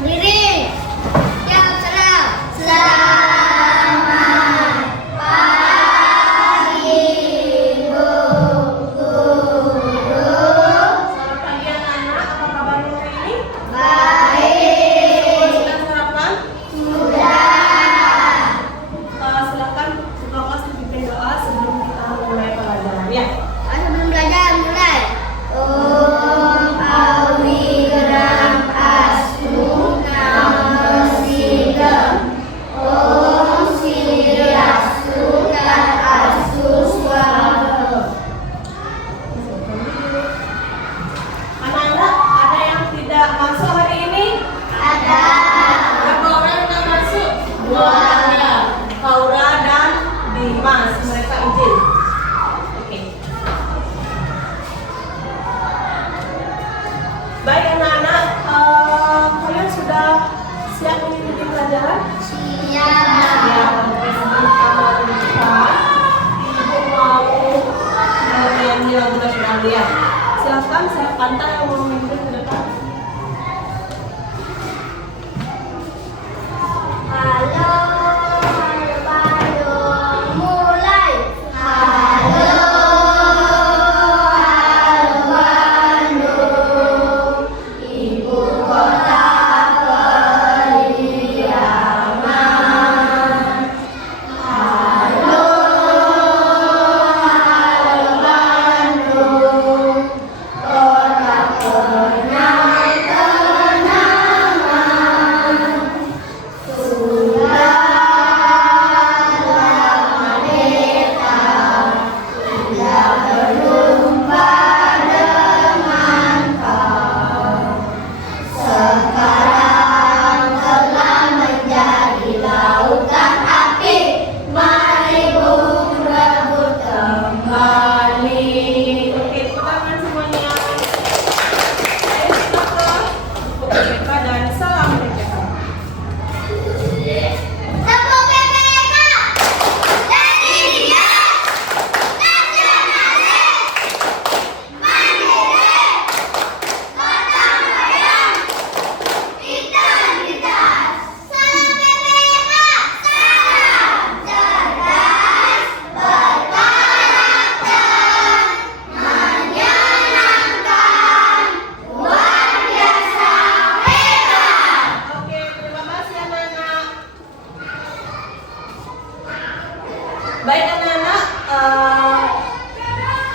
Berdiri. Siap, serang. Selamat pagi, Bu Guru. Selamat pagi anak-anak, apa kabarnya hari ini? Baik. Sudah sarapan? Sudah. Silakan buka kelas dipimpin doa sebelum kita mulai pelajaran ya. Sebelum belajar mulai. Om Awi Geram Astu Nama Sidem. Om Siriastu Dan Astu Swara. Anak-anak, ada yang tidak masuk hari ini? Ada. Berapa orang yang tidak masuk? 2 orang ya. Laura dan Dimas, mereka izin. Oke. Baik anak-anak, kalian sudah siap mengikuti pelajaran? Siap. Ya, sebelum kita lanjutkan, Ibu mau menyanyi lagu nasional ya. Silakan saya pantai yang mau memimpin ke depan. Halo, mulai. Halo, Bandung, ibu kota periaman. Halo, Bandung, kota kenang-kenangan. Sudah merdeka, sudah berjumpa dengan kau. Sekarang telah menjadi lautan api. Mari bung rebut kembali. Oke, tepuk tangan semuanya. Ayo kita ke buku PPK dan salam PPK. Tepuk PPK dari dia nasionalis mandiri gotong royong integritas. Salam PPK, salam cerdas berkarakter menyenangkan luar biasa hebat. Oke, terima kasih anak-anak. Baik anak-anak,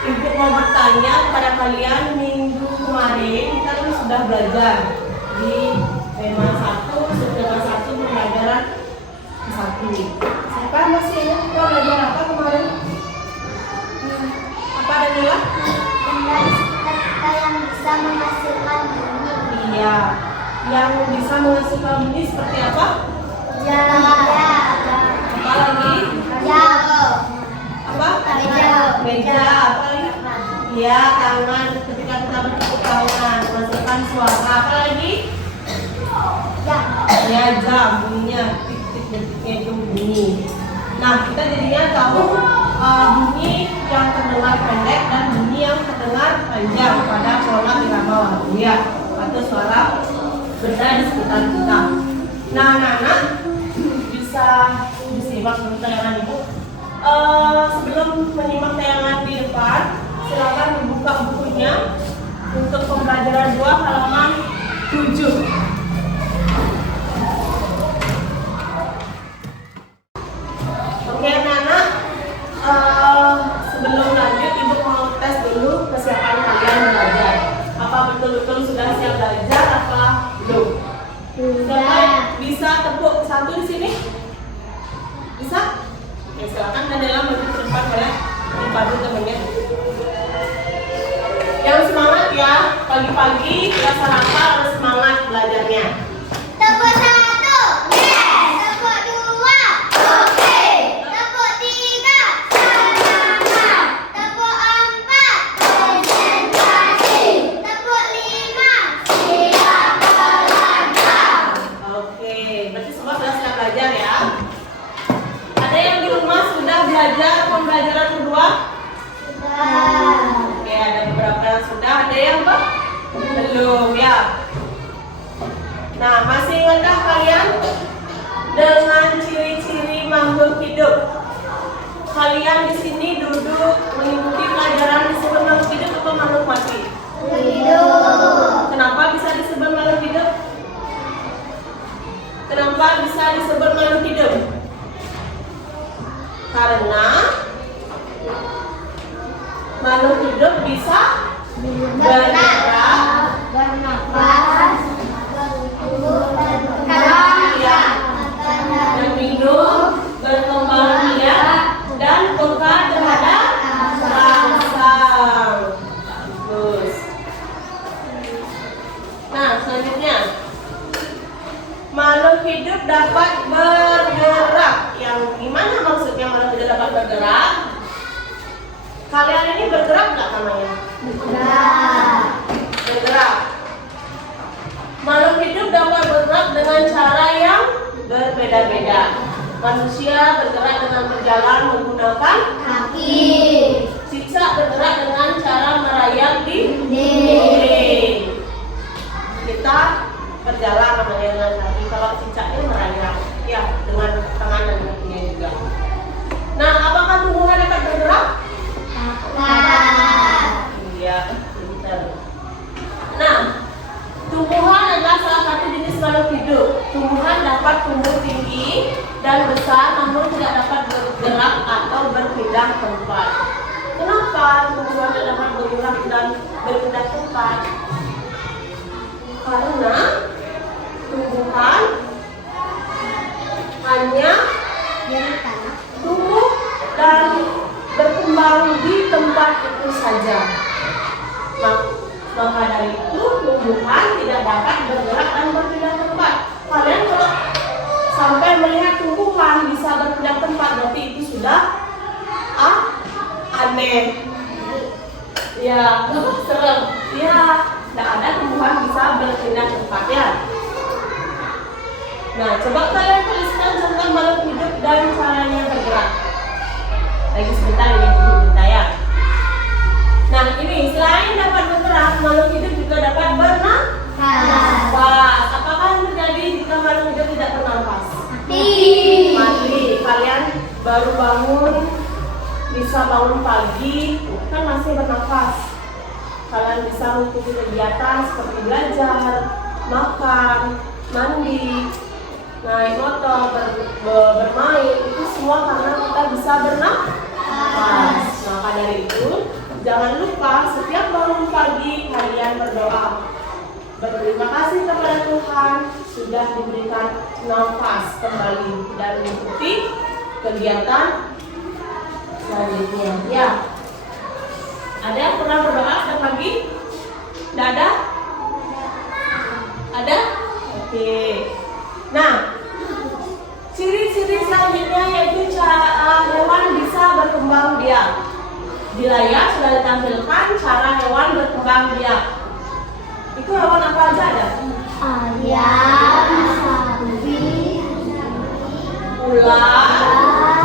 Ibu mau bertanya kepada kalian, minggu kemarin kita kan sudah belajar di tema 1, subtema 1 pembelajaran 1. Siapa masih ingat kita belajar apa kemarin? Apa Daniela? Kata yang bisa menghasilkan bunyi. Iya, yang bisa menghasilkan bunyi seperti apa? Apa lagi? Apa? Meja. Apa lagi? Iya, tangan. Ketika kita bertepuk tangan, menghasilkan suara. Apa lagi? Ya, jam. Bunyinya tik-tik detiknya itu bunyi. Nah, kita jadinya tahu bunyi yang terdengar pendek dan bunyi yang terdengar panjang pada pola irama walia atau suara benda di sekitar kita. Nah, anak-anak bisa disimak dulu tayangan ibu. Sebelum menyimak tayangan di depan, silakan dibuka bukunya untuk pembelajaran 2 halaman 7. Oke anak-anak, sebelum lanjut ibu mau tes dulu kesiapan kalian belajar. Apa betul-betul sudah siap belajar apa belum? Siapa bisa tepuk 1 di sini? Bisa? Ya silakan Daniela maju ke depan ya. Dipadu temennya. Yang semangat ya, pagi-pagi kita sarapan harus semangat belajarnya. Tepuk 1, yes. Tepuk 2, oke. Tepuk 3, semangat. Tepuk 4, konsentrasi. Tepuk 5, siap melangkah. Oke, berarti semua sudah siap belajar ya. Ada yang di rumah sudah belajar pembelajaran kedua? Sudah. Oke, ada beberapa yang sudah, ada yang belum ya. Ingatkah kalian dengan ciri-ciri makhluk hidup? Kalian di sini duduk mengikuti pelajaran disebut makhluk hidup atau makhluk mati? Hidup. Kenapa bisa disebut makhluk hidup? Kenapa bisa disebut makhluk hidup? Karena makhluk hidup bisa bergerak, bernafas, dan minum, berkembang biak, dan peka terhadap rangsang. Bagus. Nah, selanjutnya, makhluk hidup dapat bergerak. Yang gimana maksudnya makhluk hidup dapat bergerak? Kalian ini bergerak nggak namanya? Bergerak. Makhluk hidup dapat bergerak dengan cara yang berbeda-beda. Manusia bergerak dengan berjalan menggunakan kaki, cicak bergerak dengan cara merayap di dinding. Kita berjalan namanya dengan kaki. Kalau cicaknya merayap, ya dengan tangan dan kakinya juga. Nah, apakah tumbuhan dapat bergerak? Iya, pintar. Nah, tumbuhan adalah salah satu jenis makhluk hidup. Tumbuhan dapat tumbuh tinggi dan besar, namun tidak dapat bergerak atau berpindah tempat. Kenapa tumbuhan tidak dapat bergerak dan berpindah tempat? Karena tumbuhan hanya tumbuh dan berkembang di tempat itu saja. Maka dari itu tumbuhan tidak dapat bergerak dan berpindah tempat. Kalian kalau sampai melihat tumbuhan bisa berpindah tempat, berarti itu sudah aneh. Ya, serem. Ya, tidak ada tumbuhan bisa berpindah tempat ya. Nah, coba kalian tuliskan tentang makhluk hidup dan caranya bergerak. Lagi sebentar ini kita ya. Nah, ini selain dapat bergerak, makhluk hidup juga dapat bernafas. Apakah yang terjadi jika makhluk hidup tidak bernafas? Mati. Kalian baru bangun, bisa bangun pagi, kan masih bernafas. Kalian bisa mengikuti kegiatan seperti belajar, makan, mandi, naik motor, bermain, itu semua karena kita bisa bernafas. Maka dari itu, jangan lupa setiap bangun pagi kalian berdoa. Berterima kasih kepada Tuhan sudah diberikan nafas kembali dan mengikuti kegiatan selanjutnya. Ya, ada yang pernah berdoa setiap pagi? Tidak ada? Ada? Oke. Nah, ciri-ciri selanjutnya yaitu hewan bisa berkembang biak. Di layar sudah ditampilkan cara hewan berkembang biak. Itu hewan apa aja ada? Ayam, sapi, Ular,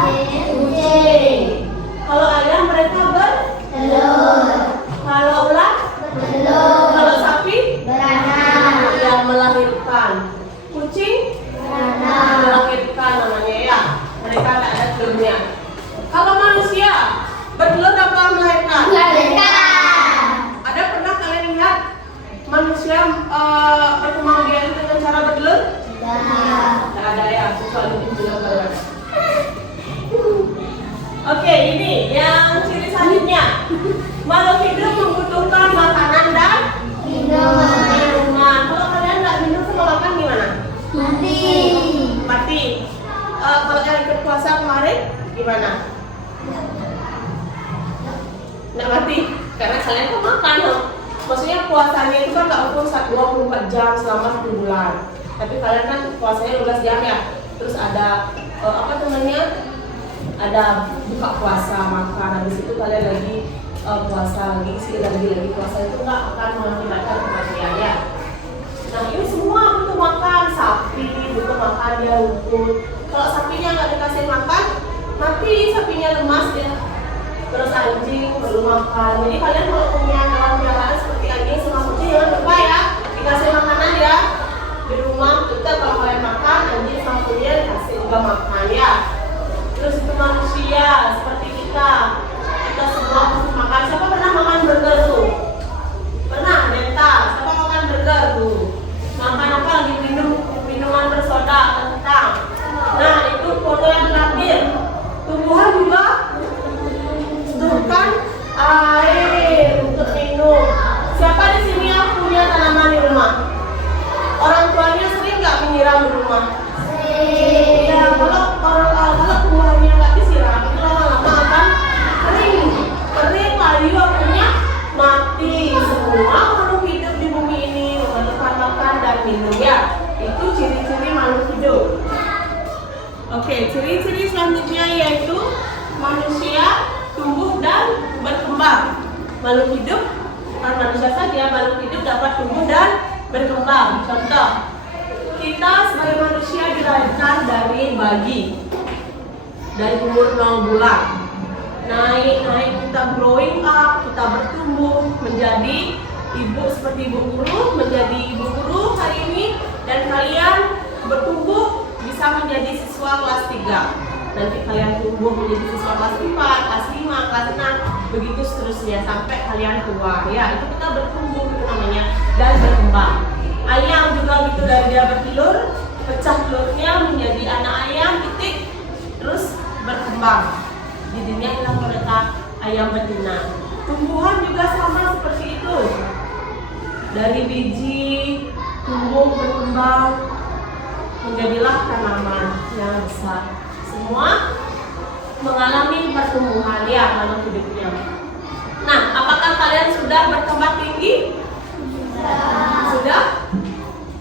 kucing. Kalau ayam mereka telur, kalau ular, telur, kalau sapi beranak, yang melahirkan. Kucing beranak, melahirkan namanya ya. Mereka tidak ada telurnya. Kalau manusia bertelur apa melahirkan? melahirkan, Ada pernah kalian lihat manusia berkembang biak itu dengan cara bertelur? Tidak ada ya, kecuali di film barat. Oke, ini yang ciri selanjutnya. Makhluk hidup membutuhkan makanan dan minuman. Kalau kalian nggak minum sama makan gimana? Mati. Kalau yang ikut puasa kemarin gimana? Nggak mati, karena kalian kan makan loh. Maksudnya puasanya itu kan nggak ukur 24 jam selama 1 bulan. Tapi kalian kan puasanya 12 jam ya. Terus ada apa namanya? Ada buka puasa, makan. Habis itu kalian lagi puasa lagi, lagi puasa itu nggak akan mengakibatkan kematian ya. Nah, ini semua butuh makan. Sapi butuh makan, dia ukur. Kalau sapinya nggak dikasih makan, mati, sapinya lemas dia. Terus anjing belum makan. Jadi kalian kalau punya hewan peliharaan seperti anjing sama kucing, jangan lupa ya dikasih makanan ya di rumah. Tetap kalau makan ya. Terus itu manusia seperti kita semua pasti makan. Siapa pernah makan burger tuh? Pernah, Denta? Siapa makan burger tuh? Makan apa lagi? Minuman bersoda, kentang. Nah, itu foto yang terakhir. Tumbuhan juga butuhkan air untuk minum. Siapa di sini yang punya tanaman di rumah? Orang tuanya sering nggak menyiram di rumah? Ya, kalau tumbuhannya nggak disiram, itu lama-lama akan kering layu akhirnya mati. Semua makhluk hidup di bumi ini memerlukan makan dan minum ya. Itu ciri-ciri makhluk hidup. Oke, ciri-ciri selanjutnya yaitu manusia tumbuh dan berkembang. Makhluk hidup, bukan manusia saja, makhluk hidup dapat tumbuh dan berkembang. Contoh, kita sebagai manusia dilahirkan dari bayi, dari umur 0 bulan. Naik kita growing up, kita bertumbuh menjadi ibu seperti ibu guru, menjadi ibu guru hari ini, dan kalian bertumbuh bisa menjadi siswa kelas 3. Nanti kalian tumbuh menjadi siswa kelas 4, kelas 5, kelas 6, begitu seterusnya sampai kalian tua. Ya, itu kita bertumbuh itu namanya dan berkembang. Ayam juga gitu, dari dia bertelur, pecah telurnya menjadi anak ayam, titik, terus berkembang. Jadinya kita mereka ayam betina. Tumbuhan juga sama seperti itu. Dari biji tumbuh berkembang menjadilah tanaman yang besar. Semua mengalami pertumbuhan ya makhluk hidupnya. Nah, apakah kalian sudah berkembang tinggi? Sudah?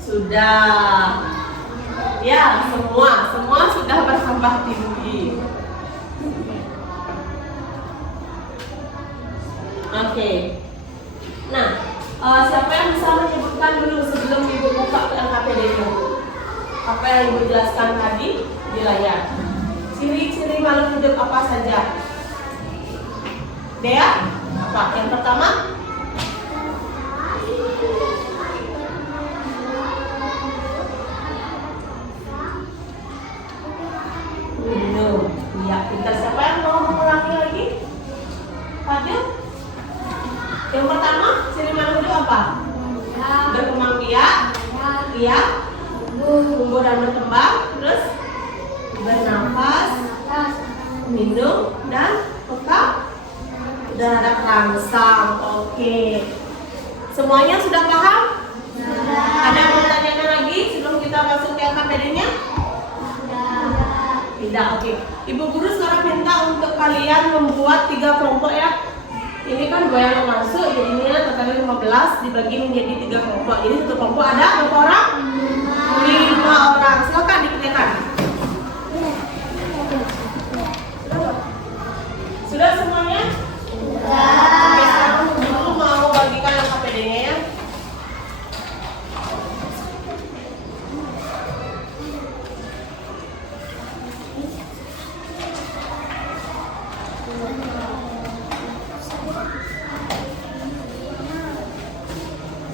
Sudah. Ya, semua sudah berkembang tinggi. Oke. Nah, siapa yang bisa menyebutkan dulu sebelum Ibu buka LKPD-nya? Apa yang Ibu jelaskan tadi di layar? Ciri-ciri makhluk hidup apa saja? Dea? Apa? Yang pertama? Minum. Ya, pintar. Siapa yang mau mengulangi lagi? Fadil? Yang pertama, ciri makhluk hidup apa? Berkembang biak, tumbuh dan berkembang, terus bernafas, minum, dan udara rangsang. Oke. Semuanya sudah paham? Ada yang mau tanyakan lagi sebelum kita masuk ke LKPD-nya? Tidak, oke. Ibu guru sekarang minta untuk kalian membuat 3 kelompok ya. Ini kan 2 yang masuk, jadinya totalnya 15 dibagi menjadi 3 kelompok. Jadi satu kelompok ada berapa orang? 5 orang. Silakan dikerjakan. Sudah semuanya? Oke, sekarang guru mau bagikan LKPD-nya ya.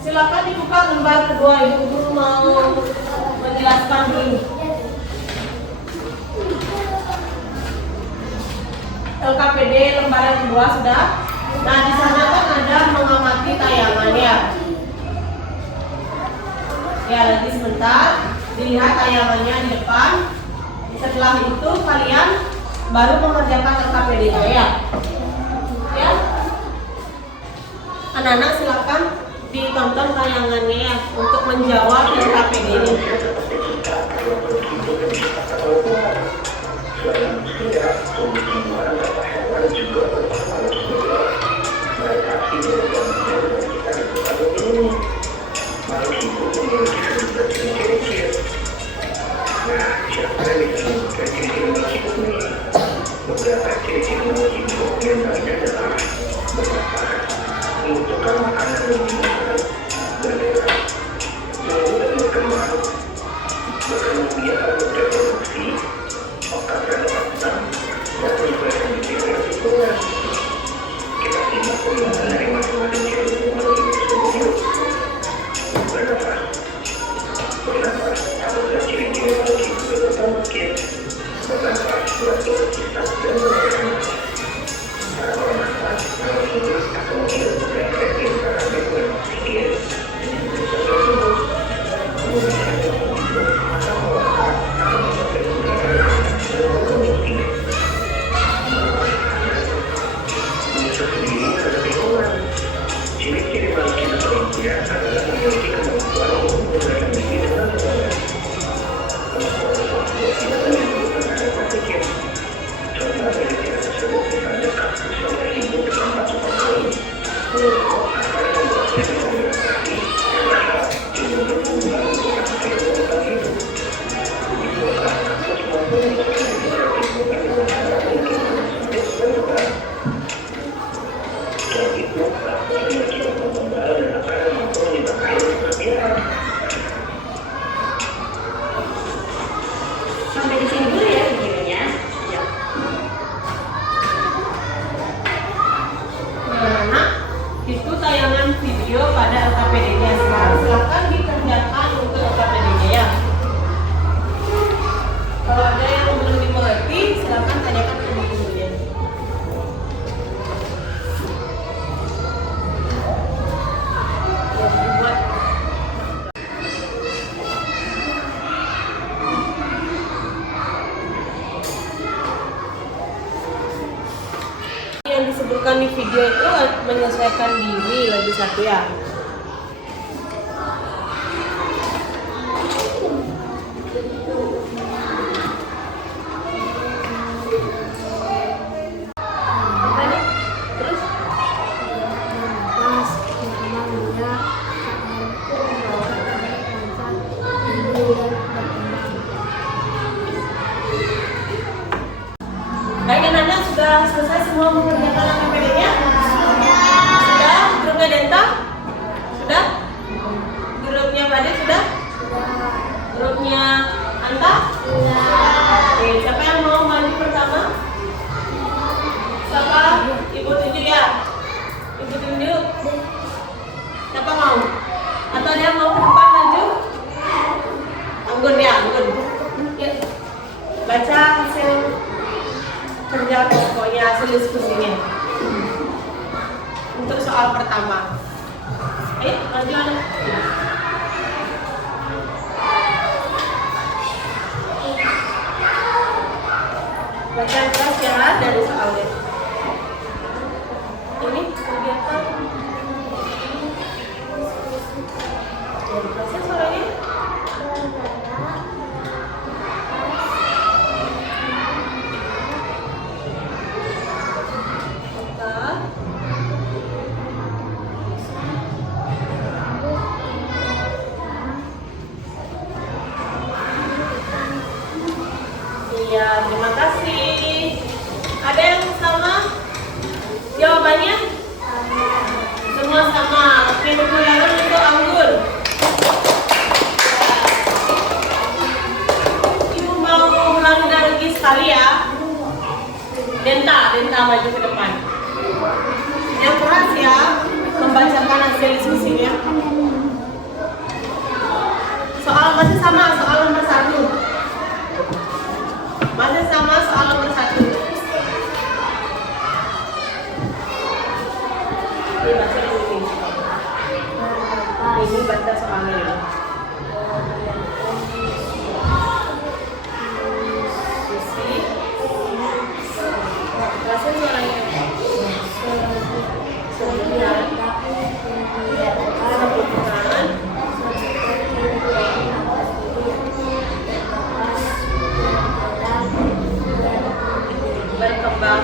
Silakan dibuka lembar kedua, Ibu guru mau menjelaskan dulu. LKPD lembar yang kedua sudah. Nah, di sana kan ada mengamati tayangannya. Ya, lagi sebentar dilihat tayangannya di depan. Setelah itu kalian baru mengerjakan LKPD-nya ya. Ya. Anak-anak silakan ditonton tayangannya ya untuk menjawab LKPD ini. Sampai di sini dulu ya videonya. Ya. Nah, itu tayangan video pada LKPD-nya. Sekarang silakan dikerjakan untuk LKPD-nya ya. Kalau ada yang belum dimengerti, silakan tanyakan ke gurunya. Ya, dibuat. Yang disebutkan di video itu menyesuaikan diri lagi satu ya. Apa nih? Terus baik, anak-anak sudah selesai semua mengerjakan LKPD-nya? Sudah? Grupnya Denta? Sudah? Grupnya Fadil sudah? Grupnya Anta? Oke, siapa yang mau maju pertama? Siapa? Ibu tunjuk ya? Ibu tunjuk? Siapa mau? Atau dia mau ke depan maju? Anggun ya, Anggun. Yuk, baca hasil kerja pokoknya, hasil diskusinya untuk soal pertama. Ayo, maju anak. Baca keras ya dari soalnya. Ini kegiatan. Proses soalnya. Iya, terima kasih. Ada yang sama jawabannya? Semua sama. Oke, tepuk tangan untuk Anggun. Ibu mau ulangi lagi sekali ya. Denta maju ke depan. Yang keras ya, membacakan hasil diskusinya. Soal masih sama, soal nomor 1. Masih sama soal nomor 1. Ini baca ini. Ini baca soalnya ya. Susi. Baca soalnya. Sebentar. Sebentar. Berkembang.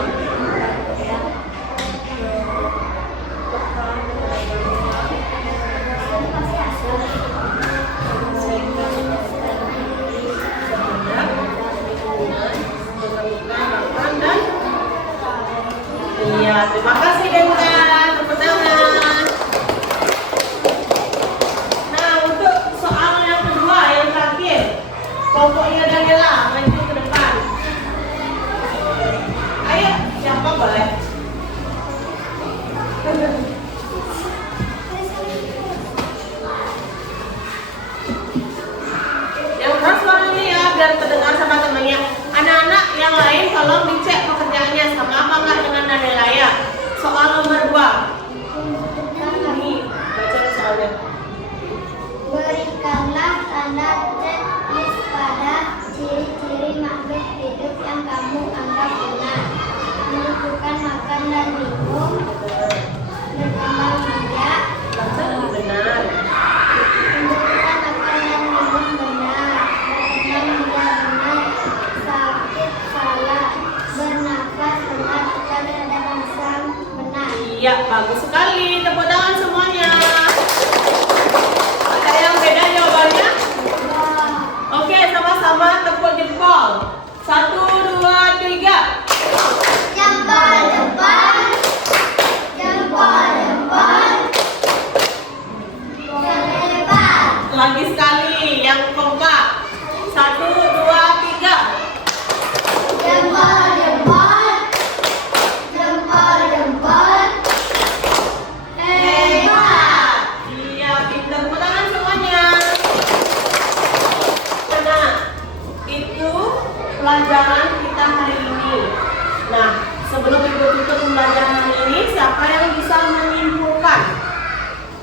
Iya, terima kasih Denta. Tepuk tangan. Nah, untuk soal yang kedua, yang terakhir, kelompoknya Daniela maju ke depan. Ayo, siapa boleh? Yang keras suaranya ya, biar terdengar sama temannya. Anak-anak yang lain tolong dicek pekerjaannya sama apa enggak dengan Daniela ya. Soal nomor 2. Ini baca soalnya. Berikanlah tanda checklist pada ciri-ciri makhluk hidup yang kamu anggap benar. Menentukan makan dan minum, berkembang biak, Baca benar.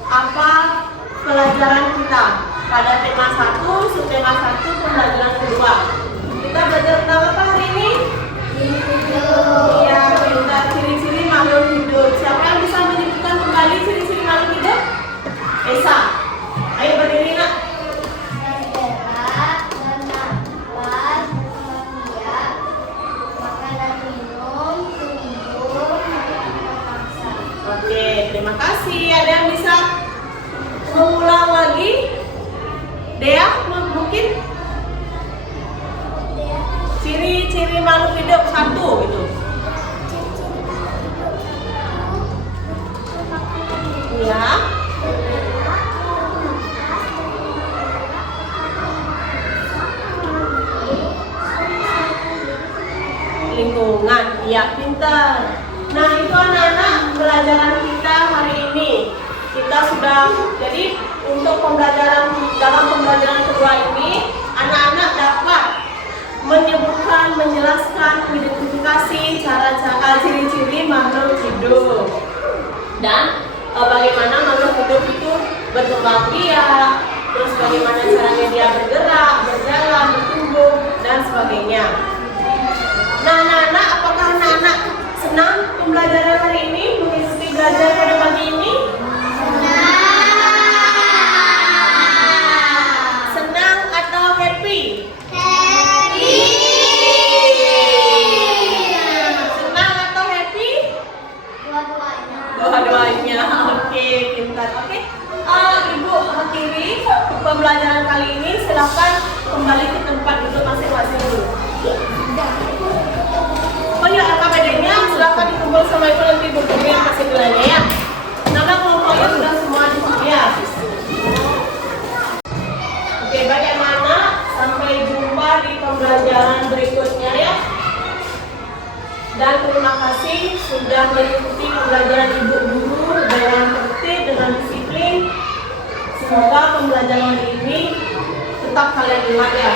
apa pelajaran kita pada tema 1, subtema 1, pembelajaran kedua. Kita belajar tentang apa hari ini? Iya, kita ciri-ciri makhluk hidup. Siapa yang bisa menyebutkan kembali ciri-ciri makhluk hidup? Esa. Ayo berdiri, Nak. Bergerak, bernafas, berdiam, makan dan minum, tumbuh, berpaksa. Oke, terima kasih. Ada yang bisa mengulang lagi? Dea, mungkin ciri-ciri makhluk hidup 1 gitu. Ya. Lingkungan, ya pintar. Nah itu anak-anak pelajaran kita hari ini. Kita sudah, jadi untuk dalam pembelajaran kedua ini, anak-anak dapat menyebutkan, menjelaskan, mengidentifikasi cara-cara ciri-ciri makhluk hidup dan bagaimana makhluk hidup itu berkembang biak, terus bagaimana caranya dia bergerak, berjalan, bertumbuh dan sebagainya. Nah, anak-anak, apakah anak-anak senang pembelajaran hari ini, mengikuti belajar pada pagi ini? Senang atau happy? Senang atau happy? Dua-duanya. Dua-duanya. Oke, pintar. Oke. Ibu akhiri pembelajaran kali ini. Silakan kembali ke tempat duduk masing-masing dulu. Oh ya, KPD-nya silakan dikumpul sama ibu, nanti bukunya yang kasih nilainya ya. Nama kelompoknya sudah semua di sini ya. Oke, bagaimana? Sampai jumpa di pembelajaran berikutnya ya. Dan terima kasih sudah mengikuti pembelajaran ibu guru dengan tertib, dengan disiplin. Semoga pembelajaran ini tetap kalian ingat ya.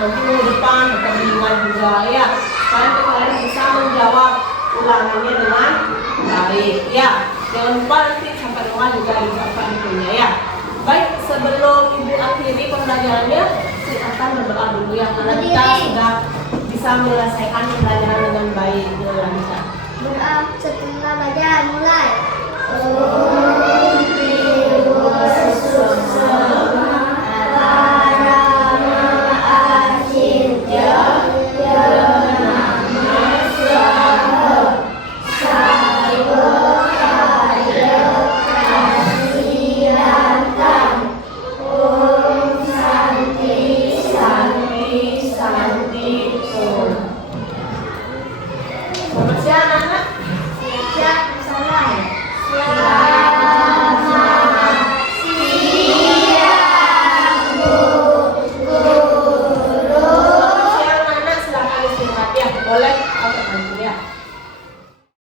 Nanti minggu depan tetap diingat juga ya. Supaya kalian bisa menjawab ulangannya dengan baik ya. Jangan lupa nanti sampai rumah juga diucapkan itunya ya. Baik, sebelum ibu akhiri pembelajarannya, silakan berdoa dulu ya, karena kita sudah bisa menyelesaikan pembelajaran dengan baik, dengan lancar. Doa setelah belajar mulai.